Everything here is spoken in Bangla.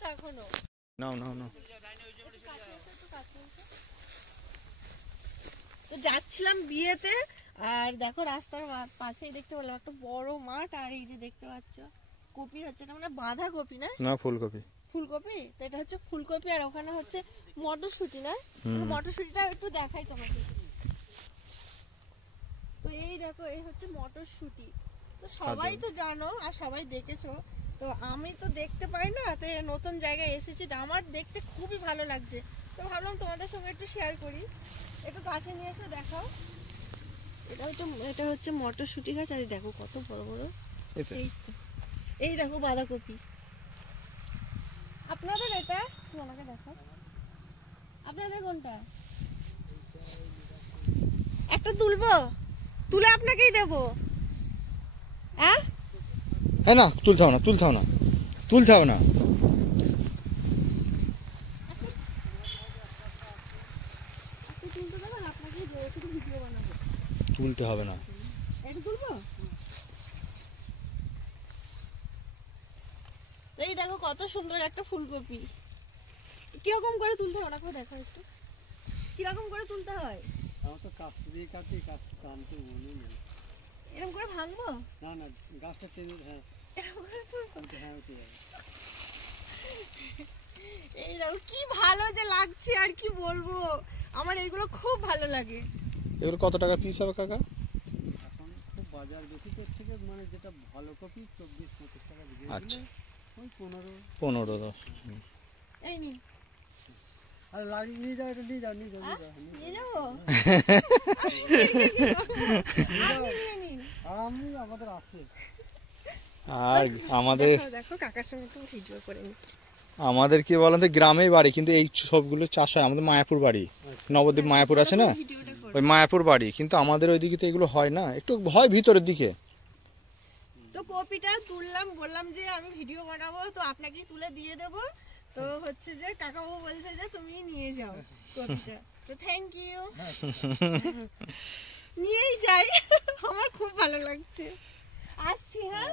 তো এখনো। নাও নাও নাও। তো যাচ্ছিলাম বিয়েতে, আর দেখো রাস্তার পাশেই দেখতে পেলাম একটা বড় মাঠ, আর এই যে দেখতে পাচ্ছ কপি হচ্ছে, এটা মানে বাঁধাকপি না? না, ফুলকপি। ফুলকপি, তো এটা হচ্ছে ফুলকপি, আর ওখানে হচ্ছে মটরশুঁটি না? মটরশুঁটিটা একটু দেখাই তোমাকে। তো এই দেখো, এই হচ্ছে মটরশুঁটি। তো সবাই তো জানো আর সবাই দেখেছো, তো আমি তো দেখতে পাই না, তো নতুন জায়গায় এসেছি, তো আমার দেখতে খুবই ভালো লাগছে, তো ভাবলাম তোমাদের সঙ্গে একটু শেয়ার করি। একটু কাছে নিয়ে এসে দেখাও। এটা হচ্ছে মটরশুঁটি গাছ, আর দেখো কত বড় বড়। এই দেখো বাঁধাকপি। আপনাদের এটা আমাকে দেখো, আপনাদের কোনটা? একটা তুলবো, তুলে আপনাকেই দেবো। হ্যাঁ না, তুলছাও না, তুলছাও না, তুলছাও না। তুলতে হবে না। এই দেখো কত সুন্দর একটা ফুলকপি। কিরকম করে তুলতে হবে না, দেখো একটু কিরকম করে তুলতে হয়। এরকম করে ভাঙবো না, না গাছটা টেনে। হ্যাঁ, এই দেখো কি ভালো যে লাগছে, আর কি বলবো, আমার এইগুলো খুব ভালো লাগে। এগুলো কত টাকা পিস হবে কাকা? এখন খুব বাজার বেশি থেকে, মানে যেটা ভালো কপি 24-25 টাকা বিক্রি। আচ্ছা, ওই 15-10। এই নি, আর লাগি নিয়ে যাও, এটা নিয়ে যাও, নিয়ে যাও, নিয়ে যাবো। আমি আমাদের আছে। আর আমাদের দেখো কাকার সঙ্গে একটু ভিডিও করে নি। আমাদের কি বলেন তো, গ্রামেই বাড়ি, কিন্তু এই সবগুলো চাষ হয় আমাদের মায়াপুর বাড়ি। নবদ্বীপ মায়াপুর আছে না, ওই মায়াপুর বাড়ি, কিন্তু আমাদের ওইদিকে তো এগুলো হয় না, একটু হয় ভিতরের দিকে। তো কপিটা তুললাম, বললাম যে আমি ভিডিও বানাবো, তো আপনাকেই তুলে দিয়ে দেবো। তো হচ্ছে যে কাকাবাবু বলছে যে তুমি নিয়ে যাও কপিটা, তো থ্যাংক ইউ। নিয়েই যাই, আমার খুব ভালো লাগছে। আসছি, হ্যাঁ।